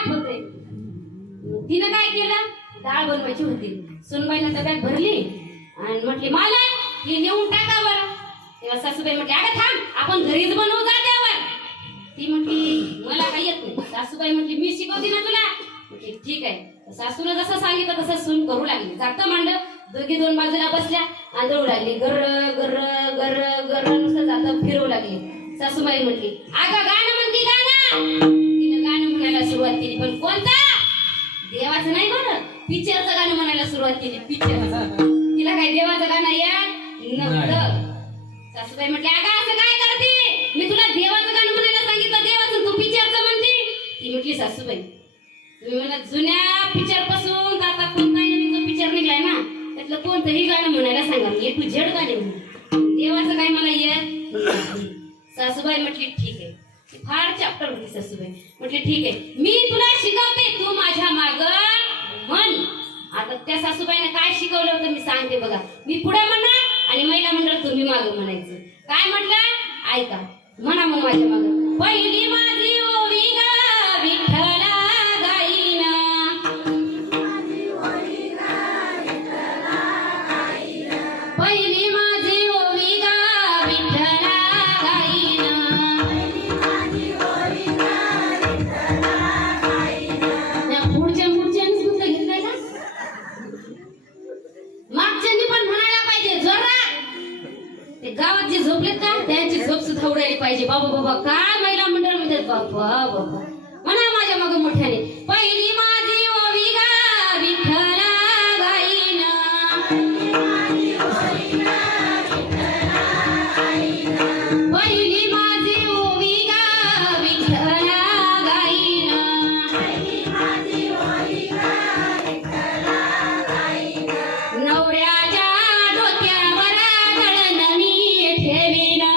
आठवते. तिनं काय केलं, डाळ बनवायची होती. सुनबाईनं डब्यात भरली आणि म्हटली मला ही नेऊन टाका बरं. तेव्हा सासूबाई म्हटली अगं थांब, आपण घरीच बनवू जा त्यावर. ती म्हटली मला काही येत नाही. सासूबाई म्हटली मी शिकवते ना तुला. म्हटली ठीक आहे. सासूनं जसं सांगितलं तसं सून करू लागली. जातं मांड दोघी दोन बाजूला बसल्या, आंधळू लागली. गर्र गर्र गर्र गर्र नुसतं जातं फिरवू लागली. सासूबाई म्हटली अगं गाणं म्हणती गाणं. तिनं गाणं म्हणायला सुरुवात केली, पण कोणता, देवाचं नाही बरं, पिक्चरचं गाणं म्हणायला सुरुवात केली. पिक्चरचं. तिला काय देवाचं गाणं याद नव्हतं. सासूबाई म्हटली अगं असं काय करते, मी तुला देवाचं गाणं म्हणायला सांगितलं, देवाचं तू पिक्चरचं म्हणते. ती म्हटली सासूबाई तुम्ही म्हणत जुन्या पिक्चर पासून आता कोणता नवीन जो पिक्चर निघलाय ना त्यातलं कोणतंही गाणं म्हणायला सांगा, मी ए टू झेड गाणे म्हणू, देवाचं काय मला येत. सासूबाई म्हटली ठीक आहे. फार चॅप्टर होती सासूबाई. म्हटली ठीक आहे मी तुला शिकवते, तू माझ्या माग म्हण. आता त्या सासूबाईने काय शिकवलं होतं मी सांगते बघा. मी पुढे म्हणणार आणि महिला मंडळ तुम्ही माग म्हणायचं. काय म्हटलं ऐका, म्हणा मग माझ्या माग. पहिली माझी ओवी गा विठ्ठला गाईना, पहिली माझी ओवी गा विठ्ठला गाईना. पुढच्या सुद्धा घेतलाय का, मागच्यांनी पण म्हणायला पाहिजे जोरात. ते गावात जे झोपलेत का त्यांची झोप सुद्धा उडायला पाहिजे. बाबा बाबा काय महिला मंडळ म्हणतात, बाबा बाबा म्हणा माझ्या माग मोठ्याने. पहिली माझी ओवी गा विठ्ठला गाईना, पहिली माझी ओवी गा विठ्ठला गाईना. नवऱ्याच्या डोक्यावर दळण मी ठेवीना,